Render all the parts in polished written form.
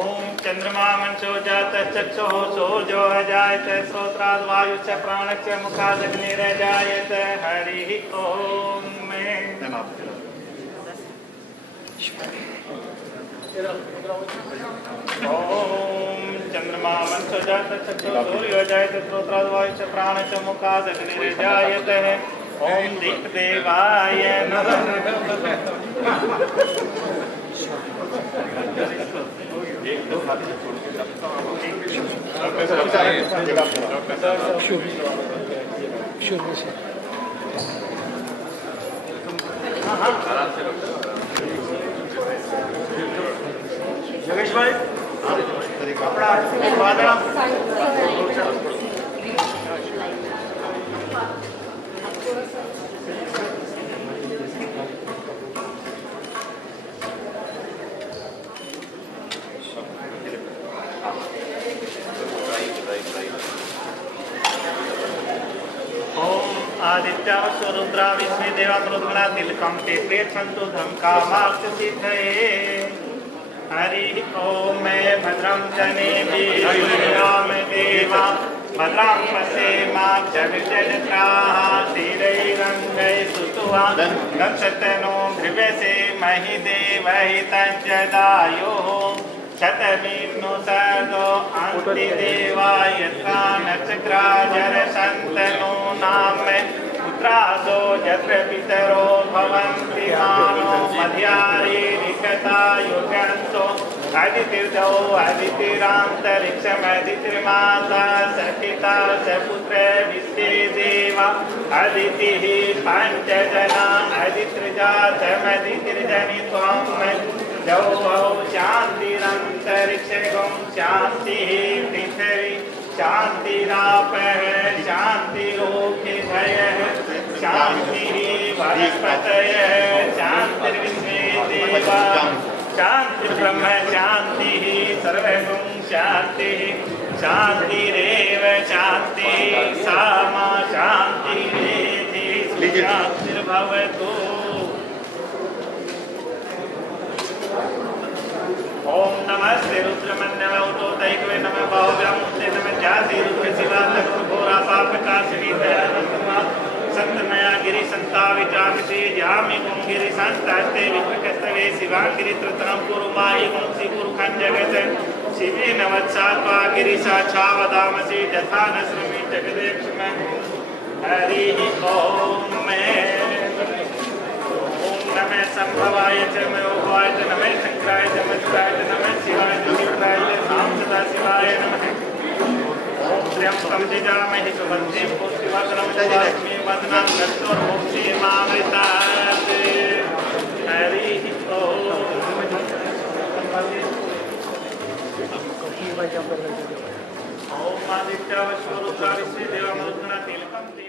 ओम चंद्रमा मंचो जात चक्षुः सूर्यो अजायत श्रोत्राद् वायुश्च प्राणश्च मुखादग्निरजायत हरि ओम ओम चंद्रमा मंचो जात चक्षुः सूर्यो अजायत श्रोत्राद् वायुश्च प्राणश्च मुखादग्निरजायत ओम दीपदेवाय नमः। योगेश भाई कपड़ा आदित्या स्वरुद्रा विश्वे देवा प्रद्गुणा तिलकम ते प्रेक्षन्तु धम कामार्थ सिद्धये हरि ओम मैं भद्रं जनेभिर्याम देवा भद्रं पश्येमाक्षभिर्यजत्राः स्थिरैरङ्गैः स्तुत्वा रक्षतनो भृवसे महि देवहितञ्जदायुः शतमीर्नो सर्गो अन्ति देवाय नक्षत्राजरसन्तनो नाम पुत्रासो यत्र पितरो भवन्ति मानो मध्यारीरिकता युगन्तो अदितिर्दौ अदितिरान्तरिक्षमदितिर्माता सपिता सपुत्र विश्वे देवा अदितिः पञ्चजना अदितिर्जातमदितिर्जनित्वं जौ शान्तिरन्तरिक्षगं शान्तिः पृथिवी शान्तिरापः शान्तिरोगिभयः शान्तिः वनस्पतयः शान्तिर्विश्वे देवा शान्तिर्ब्रह्म शान्तिः सर्वगुं शान्तिः शान्तिरेव शान्तिः सा मा शान्तिरेधि शान्तिर्भवतु। ओम नमस्ते रुद्रमन्यवतो दैवे नमः बाहुब्रह्मते नमः जाति रुद्र शिवा घोरा पापकाशिनी दयानंदमा संतमया गिरि संताविचामिषे जामि कुंगिरि संतास्ते विकृतस्तवे शिवागिरि त्रतनं कुरुमाहि मुंसि कुरुखं जगत शिवे नवत्सात्वा गिरिशा छावदामसि जथा न श्रमी जगदेक्षम हरि ओम नमः संभवाय च मोहाय च नमः शंकराय च मच्छराय च नमः शिवाय च शिवाय च नाम सदा शिवाय नमः। ओम त्र्यंबकं यजामहे सुगन्धिं पुष्टिवर्धनं उर्वारुकमिव वदनं मृत्योर्मुक्षीयमामृतात् हरि ओम। ओम आदित्य स्वरूपा विश्वे देवा मरुद्गुणा तिलकं ते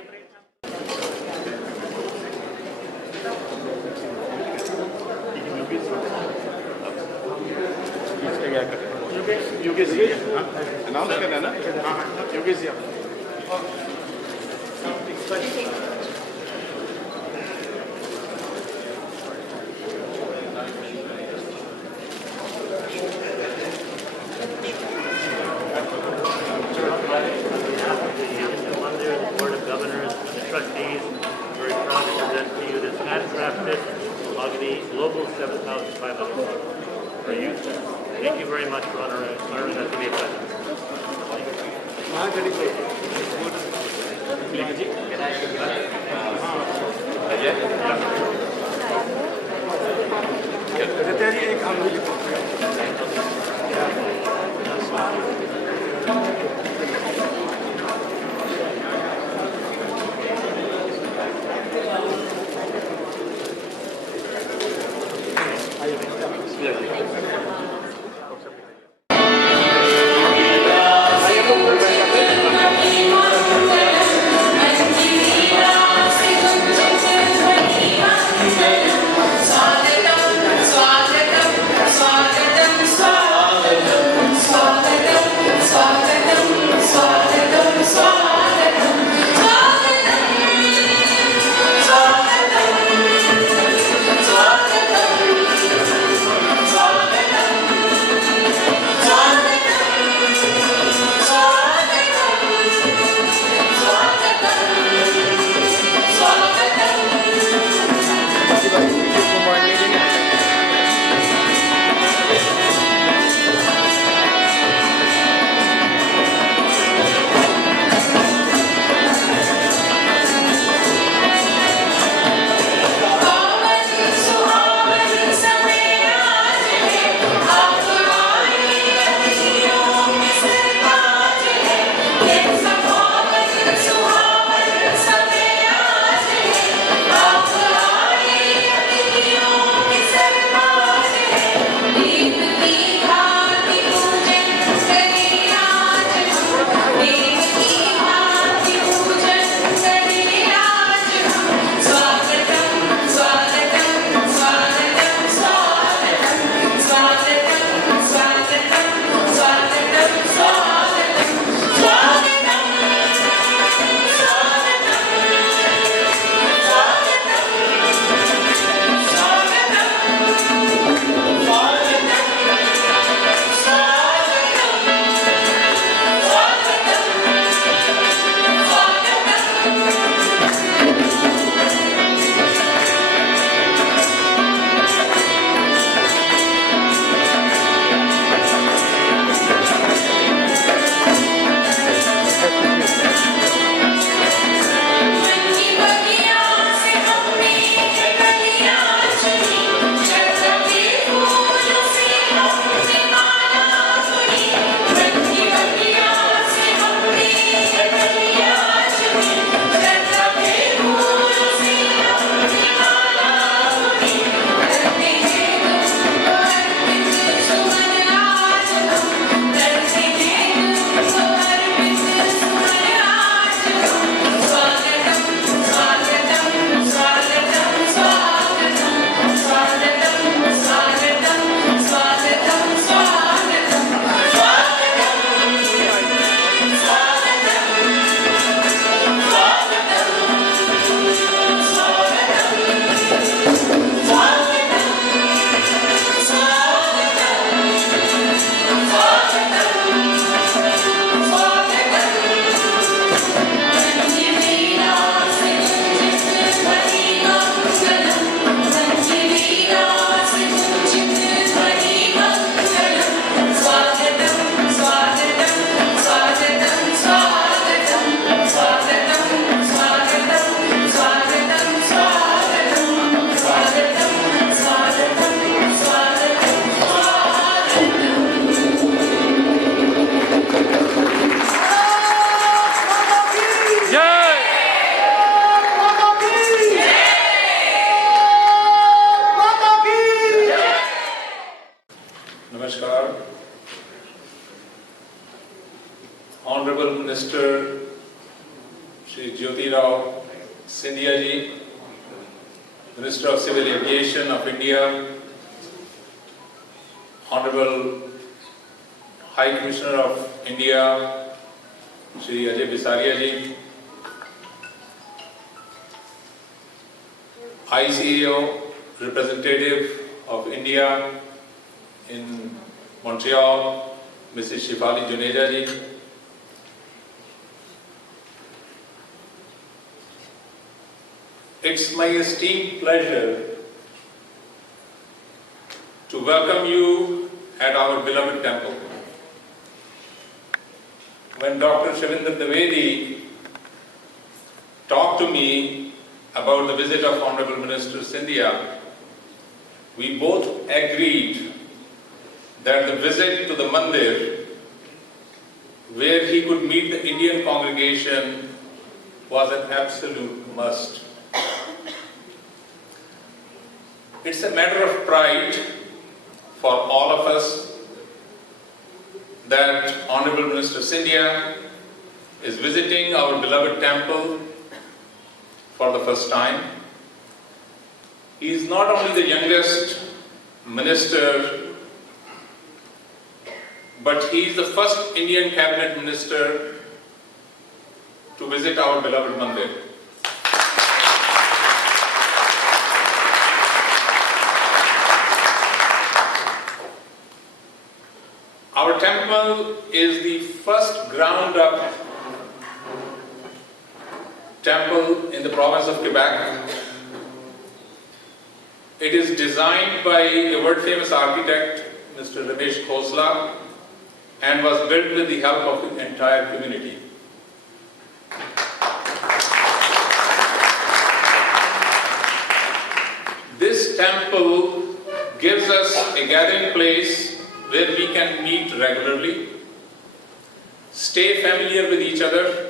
योगेश जी अनाउंस करना है ना। हाँ योगेश ji Board of Governors and the trustees, very proud to present to you this handcrafted mahogany global 7,500 for you. Thank you very much for honoring us to be a present. स्वागतम स्वागतम Minister of Civil Aviation of India, Honorable High Commissioner of India, Shri Jyotiraditya ji, ICAO representative of India in Montreal, Mrs. Shri Jyotiraditya ji, it's my esteemed pleasure to welcome you at our beloved temple. When Dr. Shavindra Dwivedi talked to me about the visit of Honorable Minister Scindia, we both agreed that the visit to the Mandir, where he could meet the Indian congregation, was an absolute must. It's a matter of pride for all of us that Honorable Minister Scindia is visiting our beloved temple for the first time. He is not only the youngest minister, but he is the first Indian cabinet minister to visit our beloved Mandir. Our temple is the first ground-up temple in the province of Quebec. It is designed by a world-famous architect, Mr. Ramesh Khosla, and was built with the help of the entire community. This temple gives us a gathering place where we can meet regularly, stay familiar with each other,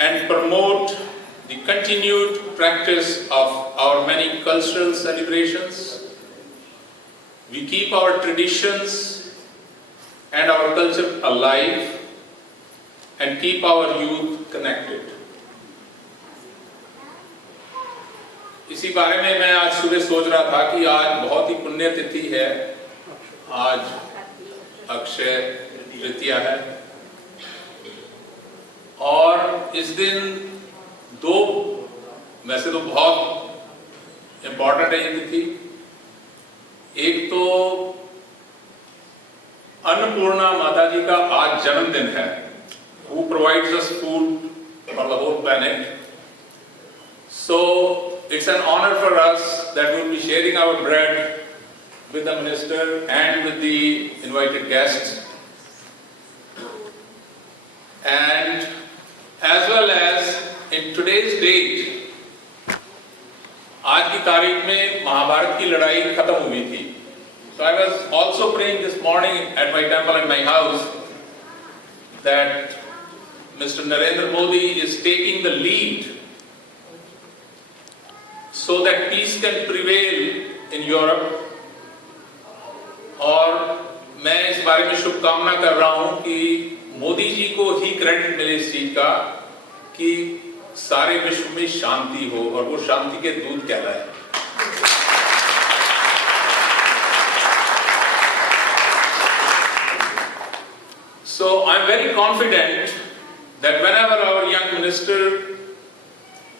and promote the continued practice of our many cultural celebrations. We keep our traditions and our culture alive and keep our youth connected. इसी बारे में मैं आज सुबह सोच रहा था कि आज बहुत ही पुण्य तिथि है, आज अक्षय तृतीया है और इस दिन दो वैसे तो बहुत इम्पोर्टेंट है ये तिथि। एक तो अन्नपूर्णा माता जी का आज जन्मदिन है, who provides us food for the whole planet. So it's an honor for us that we will be sharing our bread with the minister and with the invited guests, and as well as in today's date, आज की तारीख में महाभारत की लड़ाई खत्म हुई थी. So I was also praying this morning at my temple in my house that Mr. Narendra Modi is taking the lead so that peace can prevail in Europe. और मैं इस बारे में शुभकामना कर रहा हूं कि मोदी जी को ही क्रेडिट मिले इस चीज का कि सारे विश्व में शांति हो और वो शांति के दूत कहलाए. So I'm very confident that whenever our young minister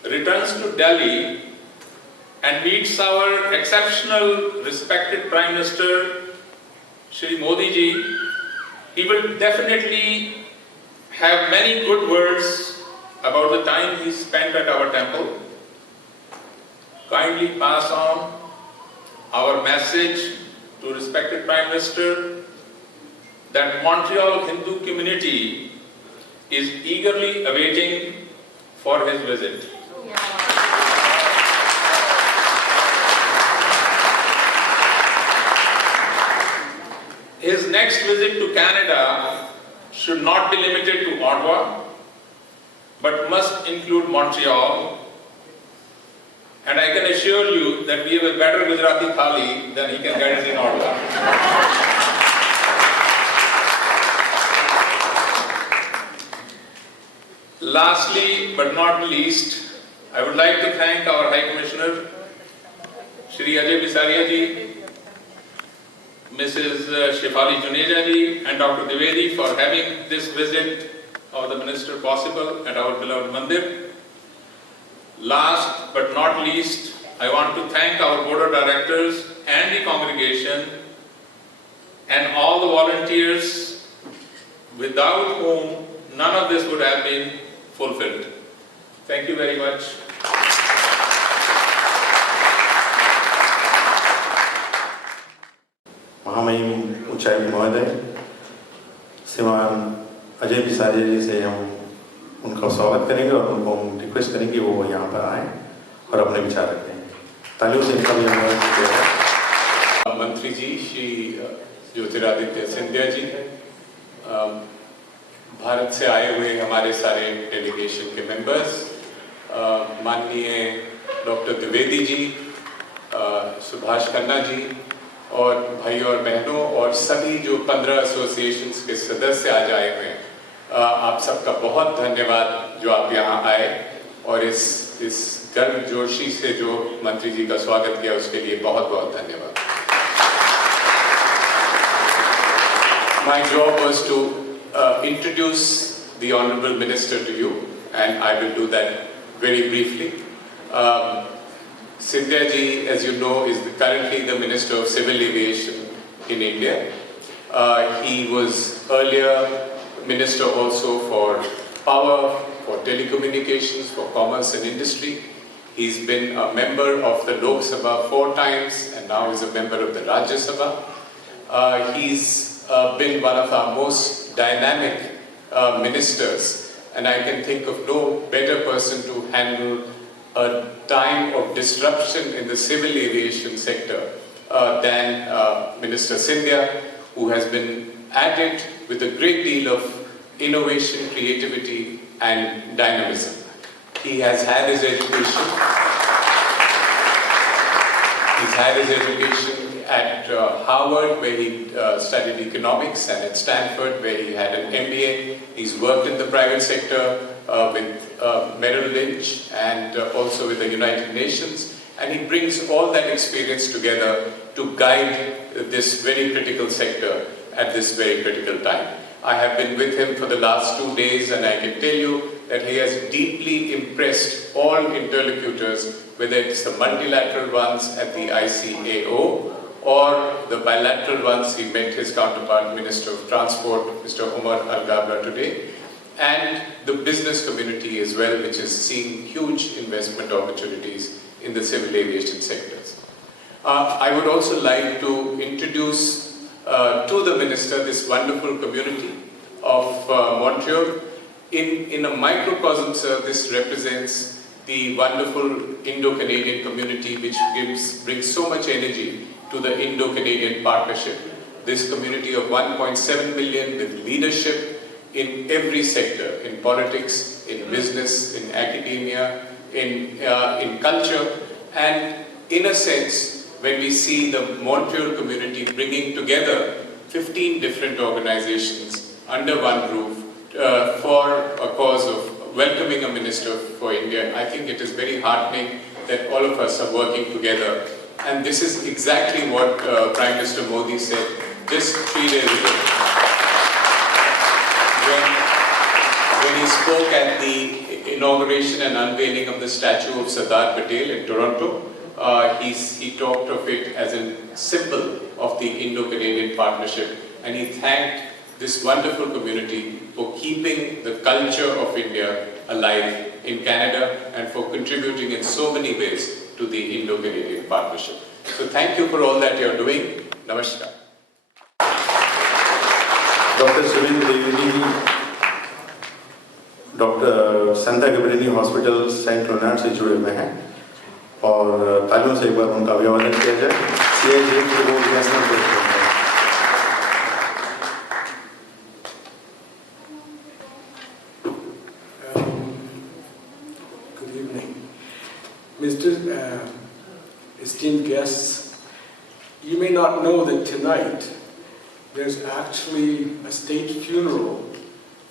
returns to Delhi and meets our exceptional respected Prime Minister Shri Modi ji, he will definitely have many good words about the time he spent at our temple. Kindly pass on our message to respected Prime Minister that Montreal Hindu community is eagerly awaiting for his visit. His next visit to Canada should not be limited to Ottawa, but must include Montreal. And I can assure you that we have a better Gujarati thali than he can get it in Ottawa. Lastly, but not least, I would like to thank our High Commissioner Shri Ajay Bisaria ji, Mrs. Shefali Juneja ji and Dr. Dwivedi for having this visit of the Minister possible at our beloved Mandir. Last but not least, I want to thank our Board of Directors and the congregation and all the volunteers without whom none of this would have been fulfilled. Thank you very much. महामहिम ऊंचाई महोदय श्रीमान अजय बिसारिया जी से हम उनका स्वागत करेंगे और उनको हम रिक्वेस्ट करेंगे कि वो यहाँ पर आएँ और अपने विचार रखें। तालियों से इनका भी अनुरोध। मंत्री जी श्री ज्योतिरादित्य सिंधिया जी, भारत से आए हुए हमारे सारे डेलीगेशन के मेंबर्स, माननीय डॉक्टर द्विवेदी जी, सुभाष खन्ना जी और भाइयों और बहनों और सभी जो 15 एसोसिएशंस के सदस्य आज आए हुए हैं, आप सबका बहुत धन्यवाद जो आप यहाँ आए और इस गर्मजोशी से जो मंत्री जी का स्वागत किया उसके लिए बहुत बहुत धन्यवाद। My job was to introduce the Honorable Minister to you, and I will do that very briefly. Scindia ji, as you know, is currently the Minister of Civil Aviation in India. He was earlier Minister also for Power, for Telecommunications, for Commerce and Industry. He's been a member of the Lok Sabha 4 times and now is a member of the Rajya Sabha. He's been one of our most dynamic ministers, and I can think of no better person to handle a time of disruption in the civil aviation sector than Minister Scindia, who has been at it with a great deal of innovation, creativity and dynamism. He has had his education. He's had his education at Harvard, where he studied economics, and at Stanford, where he had an MBA. He's worked in the private sector with Merrill Lynch and also with the United Nations, and he brings all that experience together to guide this very critical sector at this very critical time. I have been with him for the last 2 days, and I can tell you that he has deeply impressed all interlocutors, whether it's the multilateral ones at the ICAO or the bilateral ones. He met his counterpart, Minister of Transport, Mr. Hon'ble today, and the business community as well, which is seeing huge investment opportunities in the civil aviation sectors. I would also like to introduce to the Minister this wonderful community of Montreal. In a microcosm, sir, this represents the wonderful Indo-Canadian community, which brings so much energy to the Indo-Canadian partnership. This community of 1.7 million with leadership in every sector, in politics, in business, in academia, in culture, and in a sense, when we see the Montreal community bringing together 15 different organizations under one roof for a cause of welcoming a minister for India, I think it is very heartening that all of us are working together. And this is exactly what Prime Minister Modi said just 3 days ago. When he spoke at the inauguration and unveiling of the statue of Sardar Patel in Toronto, he talked of it as a symbol of the Indo-Canadian partnership, and he thanked this wonderful community for keeping the culture of India alive in Canada and for contributing in so many ways to the Indo-Canadian partnership. So thank you for all that you are doing. Namaskar. Doctor Surendra Dwivedi ji doctor संता गबरेनी hospital saint Leonard से जुड़े हुए हैं और तालियों से एक बार उनका अभिवादन किया जाए। CIJ के वो नेशनल प्रेसिडेंट हैं। Good evening. Mr. Esteemed guests, you may not know that tonight there's actually a state funeral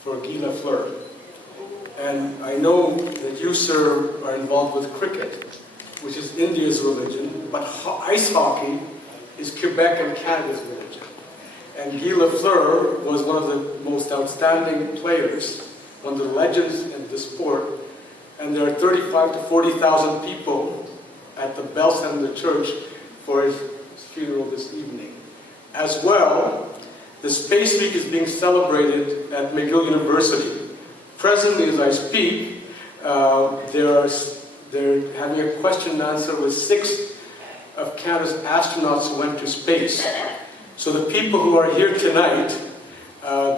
for Guy Lafleur. And I know that you, sir, are involved with cricket. which is India's religion, but ice hockey is Quebec and Canada's religion. And Guy Lafleur was one of the most outstanding players, one of the legends in the sport. And there are 35 to 40,000 people at the Bell Center Church for his funeral this evening. As well, the Space Week is being celebrated at McGill University. Presently, as I speak, they're having a question and answer with 6 of Canada's astronauts who went to space. So the people who are here tonight,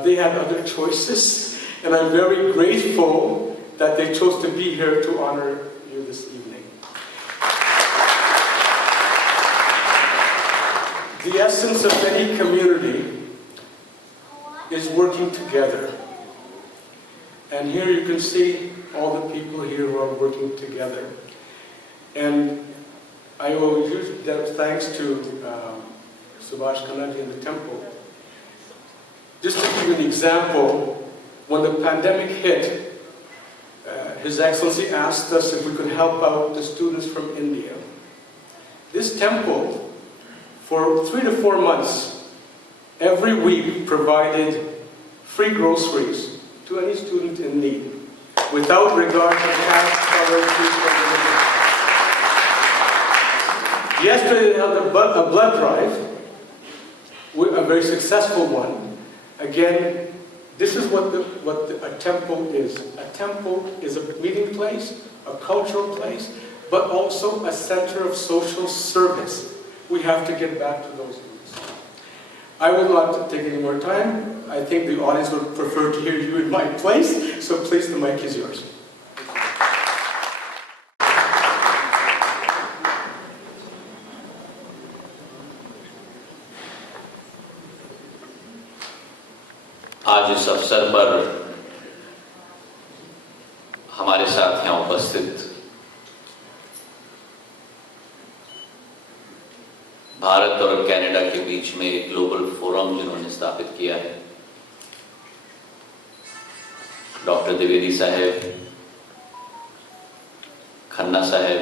they had other choices, and I'm very grateful that they chose to be here to honor you this evening. The essence of any community is working together. And here you can see all the people here who are working together. And I owe huge thanks to Subhash Kanadi in the temple. Just to give you an example, when the pandemic hit, His Excellency asked us if we could help out the students from India. This temple, for 3 to 4 months, every week provided free groceries to any student in need, without regard to caste, color, creed, or religion. Yesterday they held a blood drive, a very successful one. Again, this is what a temple is. A temple is a meeting place, a cultural place, but also a center of social service. We have to get back to those roots. I will not take any more time. I think the audience would prefer to hear you in my place, so please, the mic is yours. आज इस अवसर पर हमारे साथ यहाँ उपस्थित भारत और कनाडा के बीच में एक ग्लोबल फोरम जिन्होंने स्थापित किया है, डॉक्टर द्विवेदी साहब, खन्ना साहब,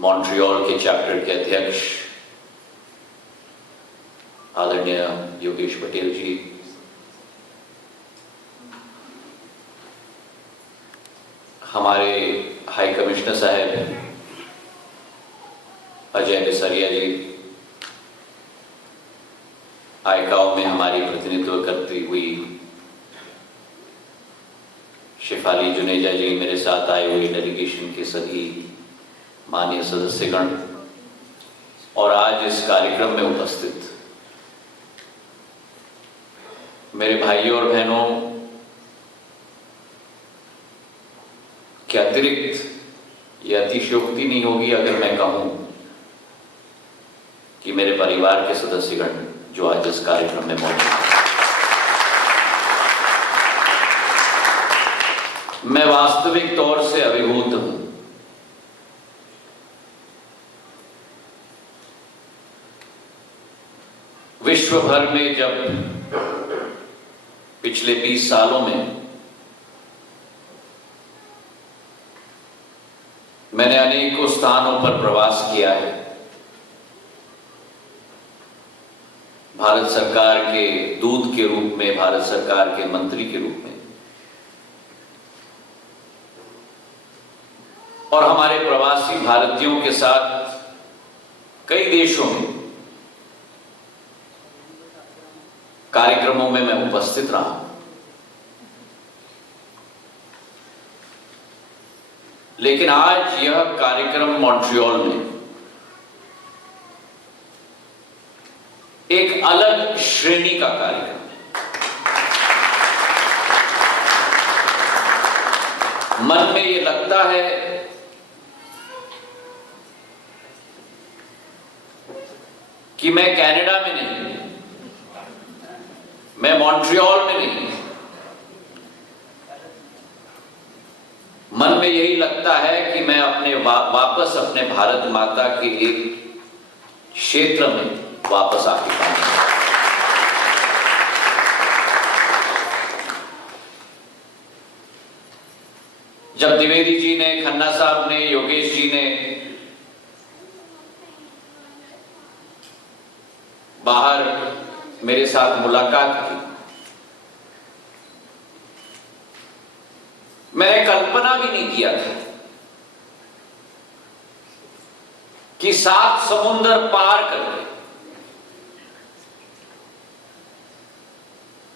मॉन्ट्रियल के चैप्टर के अध्यक्ष आदरणीय योगेश पटेल जी, हमारे हाई कमिश्नर साहब अजय बिसरिया जी, आईकाओ में हमारी प्रतिनिधित्व करती हुई शेफाली जुनेजा जी, मेरे साथ आए हुए डेलीगेशन के सभी माननीय सदस्यगण और आज इस कार्यक्रम में उपस्थित मेरे भाइयों और बहनों, क्या अतिरिक्त या अतिशयोक्ति नहीं होगी अगर मैं कहूं कि मेरे परिवार के सदस्यगण जो आज इस कार्यक्रम में मौजूद हैं, मैं वास्तविक तौर से अभिभूत हूं। विश्व भर में जब पिछले 20 सालों में मैंने अनेकों स्थानों पर प्रवास किया है, भारत सरकार के दूत के रूप में, भारत सरकार के मंत्री के रूप में, और हमारे प्रवासी भारतीयों के साथ कई देशों में कार्यक्रमों में मैं उपस्थित रहा। लेकिन आज यह कार्यक्रम मॉन्ट्रियल में एक अलग श्रेणी का कार्यक्रम है। मन में ये लगता है कि मैं कनाडा में नहीं, मैं मॉन्ट्रियल में नहीं, मन में यही लगता है कि मैं अपने वापस अपने भारत माता के एक क्षेत्र में वापस आके पाऊंगा। जब द्विवेदी जी ने, खन्ना साहब ने, योगेश जी ने बाहर मेरे साथ मुलाकात की, मैंने कल्पना भी नहीं किया था कि 7 समुंदर पार करके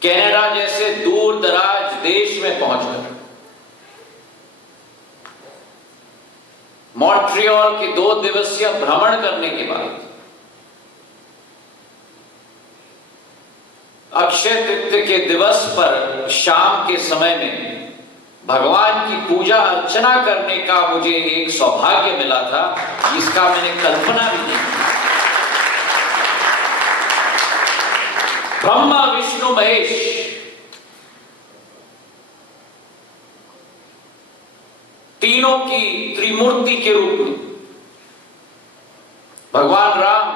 कनाडा जैसे दूर दराज देश में पहुंचकर मॉन्ट्रियल के 2 दिवसीय भ्रमण करने के बाद अक्षय तृतीया के दिवस पर शाम के समय में भगवान की पूजा अर्चना करने का मुझे एक सौभाग्य मिला था, जिसका मैंने कल्पना भी नहीं की। ब्रह्मा विष्णु महेश तीनों की त्रिमूर्ति के रूप में भगवान राम,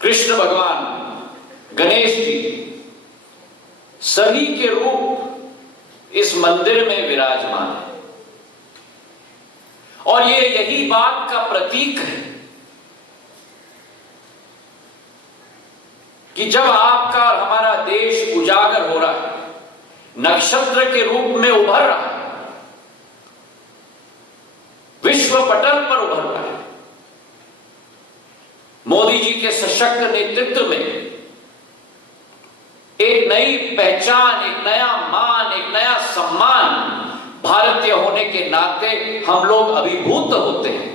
कृष्ण भगवान, गणेश जी सभी के रूप इस मंदिर में विराजमान है। और ये यही बात का प्रतीक है कि जब आपका और हमारा देश उजागर हो रहा है, नक्षत्र के रूप में उभर रहा है, विश्व पटल पर उभर रहा है, मोदी जी के सशक्त नेतृत्व में एक नई पहचान, एक नया मान, एक नया सम्मान भारतीय होने के नाते हम लोग अभिभूत होते हैं।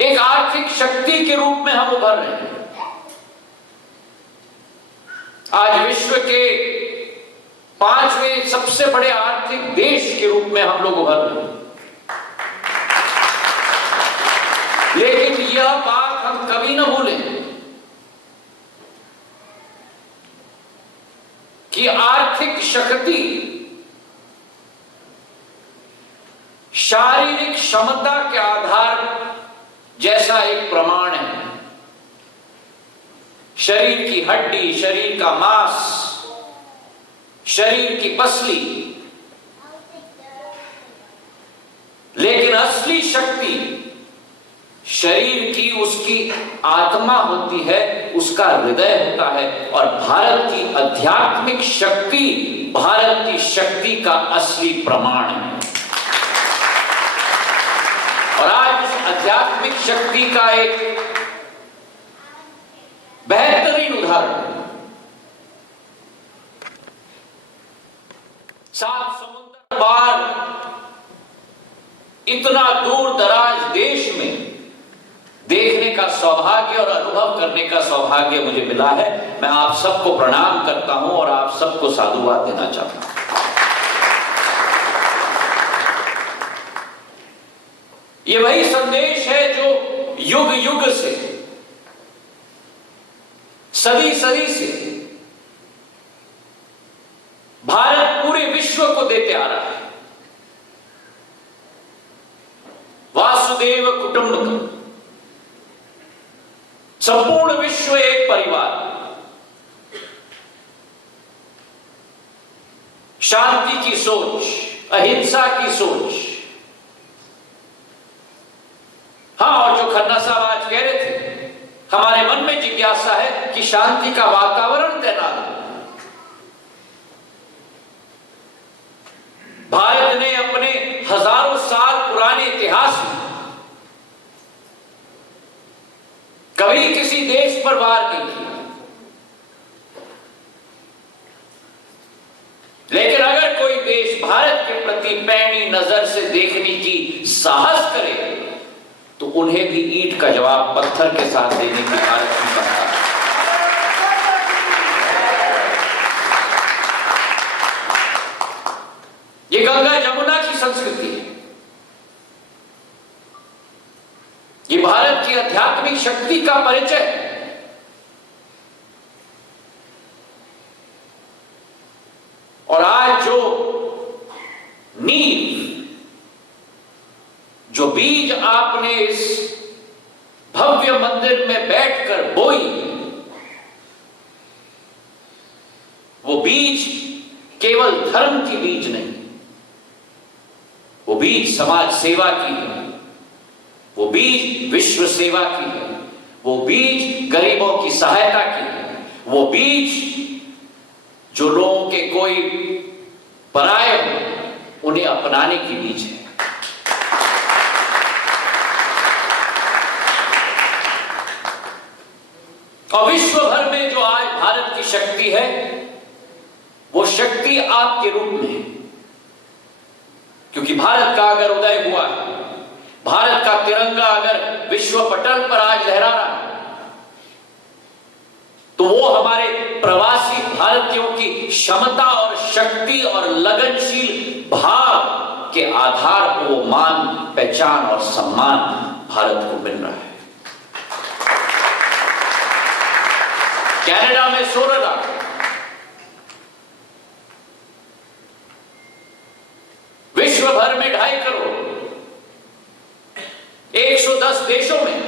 एक आर्थिक शक्ति के रूप में हम उभर रहे हैं। आज विश्व के 5वें सबसे बड़े आर्थिक देश के रूप में हम लोग उभर रहे हैं। लेकिन यह बात हम कभी न भूलें कि आर्थिक शक्ति शारीरिक क्षमता के आधार जैसा एक प्रमाण है। शरीर की हड्डी, शरीर का मांस, शरीर की पसली, लेकिन असली शक्ति शरीर की उसकी आत्मा होती है, उसका हृदय होता है। और भारत की आध्यात्मिक शक्ति भारत की शक्ति का असली प्रमाण है। और आज उस आध्यात्मिक शक्ति का एक बेहतरीन उदाहरण 7 समुद्र पार इतना दूर दराज देश में देखने का सौभाग्य और अनुभव करने का सौभाग्य मुझे मिला है। मैं आप सबको प्रणाम करता हूं और आप सबको साधुवाद देना चाहता हूं। ये वही संदेश है जो युग युग से, सदी सदी से भारत पूरे विश्व को देते आ रहा है। वासुदेव कुटुंबकम, संपूर्ण विश्व एक परिवार, शांति की सोच, अहिंसा की सोच। हाँ, और जो खन्ना साहब आज कह रहे थे, हमारे मन में जिज्ञासा है कि शांति का वातावरण तैनात हो। भारत ने अपने हजारों साल पुराने इतिहास में कभी किसी देश पर वार नहीं किया। लेकिन अगर कोई देश भारत के प्रति पैनी नजर से देखने की साहस करे तो उन्हें भी ईंट का जवाब पत्थर के साथ देने की हालत में बनता है। ये गंगा जमुना की संस्कृति है। ये भारत की आध्यात्मिक शक्ति का परिचय है। और आज जो नींव, जो बीज आपने इस भव्य मंदिर में बैठकर बोई, बीज केवल धर्म की बीज नहीं, वो बीज समाज सेवा की है, वो बीज विश्व सेवा की है, वो बीज गरीबों की सहायता की है, वो बीज जो लोगों के कोई पराये हो उन्हें अपनाने की बीज है। और विश्व भर में जो आज भारत की शक्ति है, वो शक्ति आपके रूप में है, क्योंकि भारत का अगर उदय हुआ है, भारत का तिरंगा अगर विश्व पटल पर आज लहरा रहा है, तो वो हमारे प्रवासी भारतीयों की क्षमता और शक्ति और लगनशील भाव के आधार पर वो मान, पहचान और सम्मान भारत को मिल रहा है। कनाडा में 16 लाख, विश्व भर में 2.5 करोड़, 110 देशों में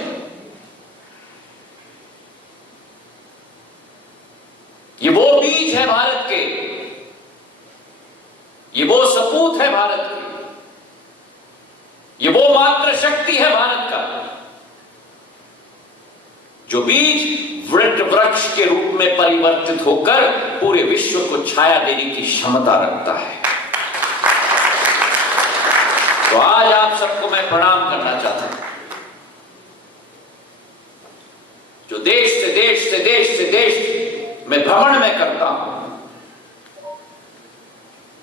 ये वो बीज है भारत के, ये वो सपूत है भारत के, ये वो मात्र शक्ति है भारत का, जो बीज वृक्ष वृक्ष के रूप में परिवर्तित होकर पूरे विश्व को छाया देने की क्षमता रखता है। तो आज आप सबको मैं प्रणाम करना चाहता हूं, जो देश से देश से देश से देश में भ्रमण में करता हूं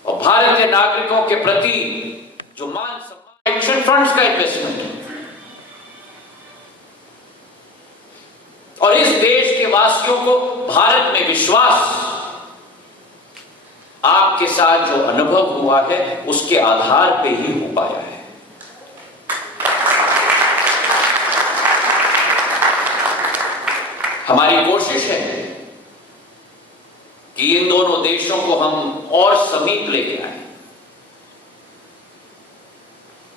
और भारतीय नागरिकों के प्रति जो मान सम्मान, पेंशन फंड्स का इन्वेस्टमेंट है, और इस देश के वासियों को भारत में विश्वास, आपके साथ जो अनुभव हुआ है उसके आधार पे ही हो पाया है। हमारी कोशिश है कि इन दोनों देशों को हम और समीप लेके आए,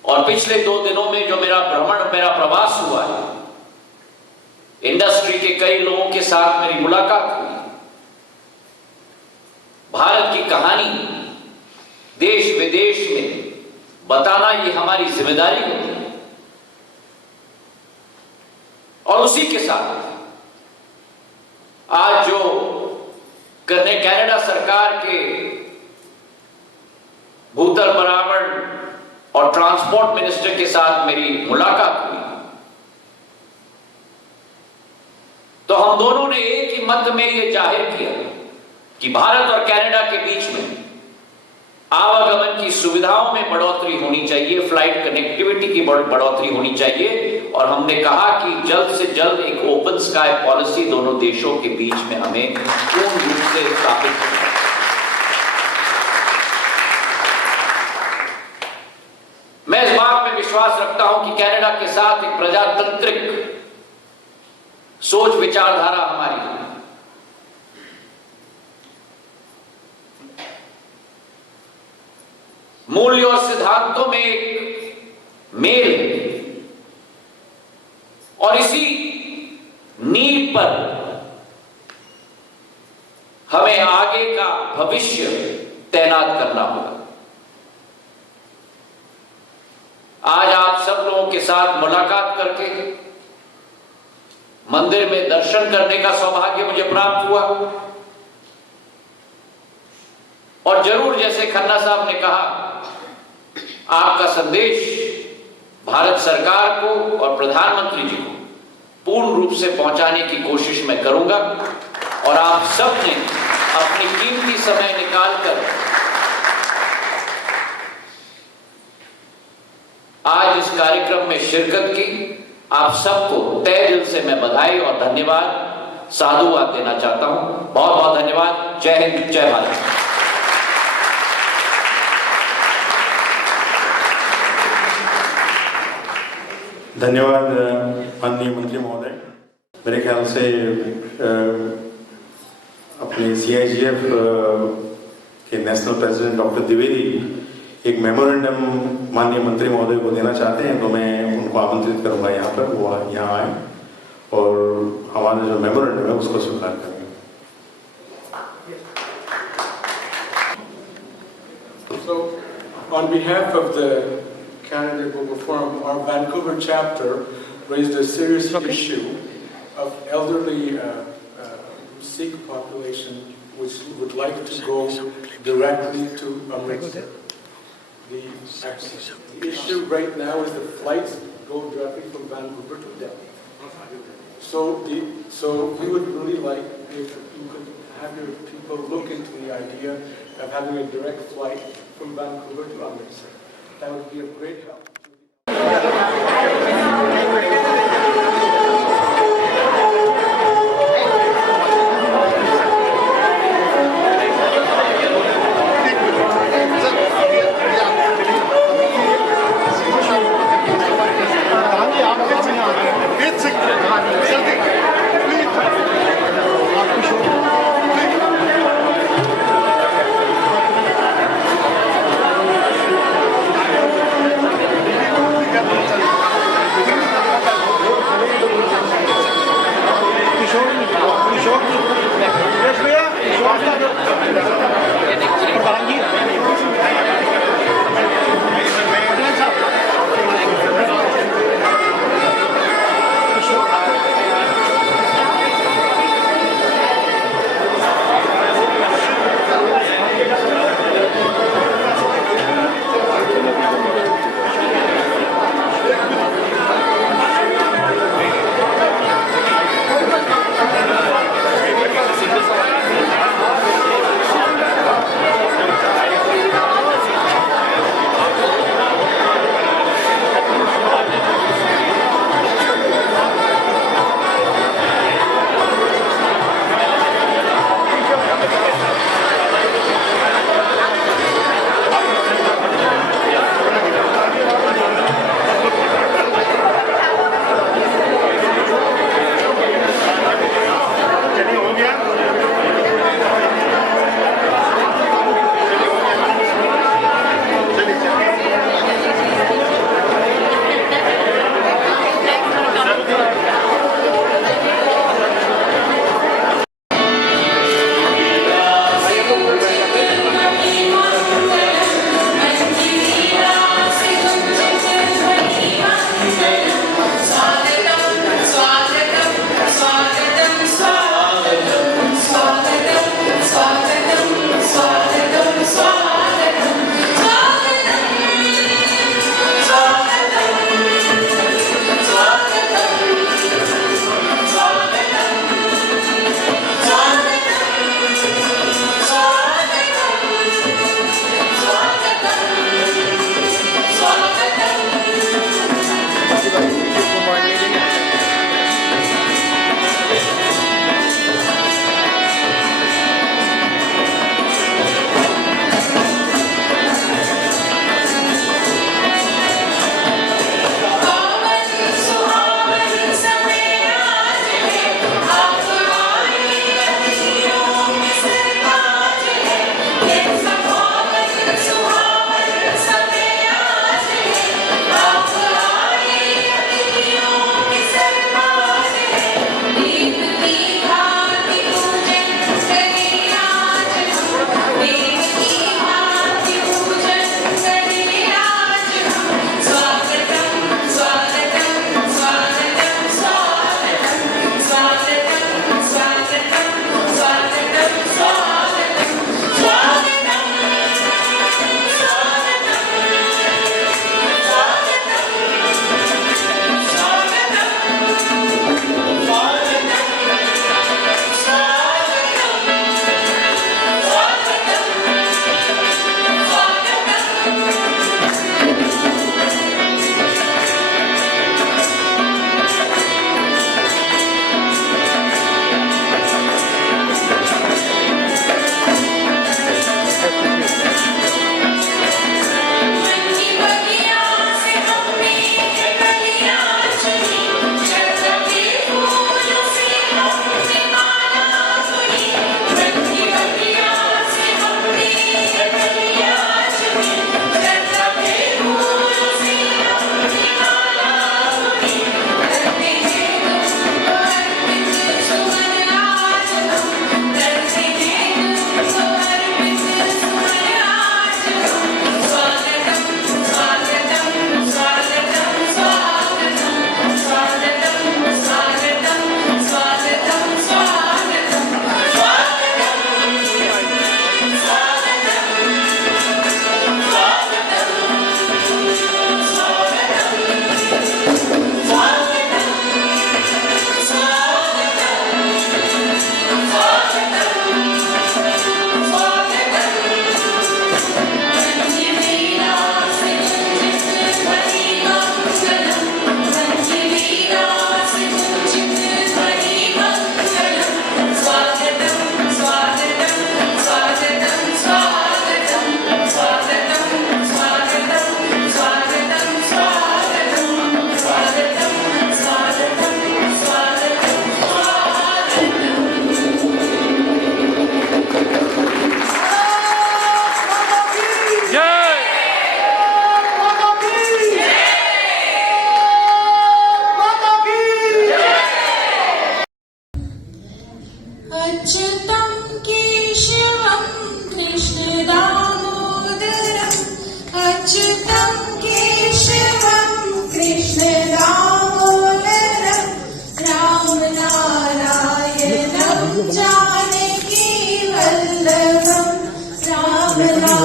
और पिछले 2 दिनों में जो मेरा प्रवास हुआ है, इंडस्ट्री के कई लोगों के साथ मेरी मुलाकात हुई, भारत की कहानी देश विदेश में बताना ये हमारी जिम्मेदारी होती है। और उसी के साथ आज जो कनाडा सरकार के भूतल पर्यावरण और ट्रांसपोर्ट मिनिस्टर के साथ मेरी मुलाकात हुई, तो हम दोनों ने एक ही मत में यह जाहिर किया कि भारत और कनाडा के बीच में आवागमन की सुविधाओं में बढ़ोतरी होनी चाहिए, फ्लाइट कनेक्टिविटी की बढ़ोतरी होनी चाहिए, और हमने कहा कि जल्द से जल्द एक ओपन स्काई पॉलिसी दोनों देशों के बीच में हमें पूर्ण रूप से स्थापित करना है। मैं इस बात में विश्वास रखता हूं कि कनाडा के साथ एक प्रजातांत्रिक सोच विचारधारा हमारी है, मूल्य और सिद्धांतों में एक मेल है, और इसी नींव पर हमें आगे का भविष्य तैनात करना होगा। आज आप सब लोगों के साथ मुलाकात करके मंदिर में दर्शन करने का सौभाग्य मुझे प्राप्त हुआ, और जरूर जैसे खन्ना साहब ने कहा, आपका संदेश भारत सरकार को और प्रधानमंत्री जी को पूर्ण रूप से पहुंचाने की कोशिश मैं करूंगा, और आप सब ने अपनी कीमती समय निकालकर आज इस कार्यक्रम में शिरकत की। आप सबको तहे दिल से मैं बधाई और धन्यवाद, साधुवाद देना चाहता हूं। बहुत बहुत धन्यवाद। जय हिंद, जय भारत। धन्यवाद माननीय मंत्री महोदय। मेरे ख्याल से अपने CIGF के नेशनल प्रेसिडेंट डॉक्टर द्विवेदी एक मेमोरेंडम माननीय मंत्री महोदय को देना चाहते हैं, तो मैं उनको आमंत्रित करूंगा यहाँ पर, वो यहाँ आए और हमारा जो मेमोरेंडम है उसको स्वीकार करेंगे। So, on behalf of the Canada Global Forum, our Vancouver chapter raised a serious issue of elderly Sikh population which would like to go directly to Amritsar. The issue right now is the flights go directly from Vancouver to Delhi. So we would really like if you could have your people look into the idea of having a direct flight from Vancouver to Amritsar. That would be of great help.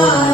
Hare